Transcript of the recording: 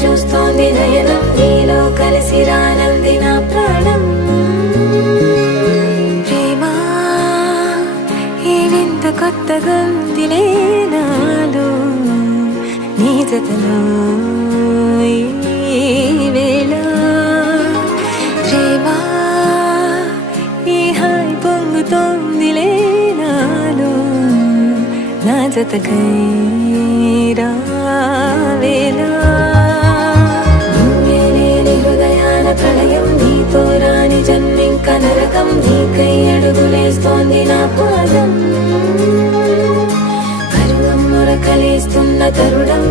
చూస్తోంది నయనం నీలో కలిసి రానంది నా ప్రాణం ప్రేమ ఈ వింత కొత్తగా ఉందిలే నాలో నీ జతలో ఈ వేళ ప్రేమ ఈ హాయి పొంగుతోందిలే నాలో నా జతకై రావేలా నువ్వే లేని హృదయాల ప్రళయం నీతో రాని జన్మింక నరకం నీకై అడుగులేస్తోంది నా పాదం పరువం మొరకలేస్తున్న తరుణం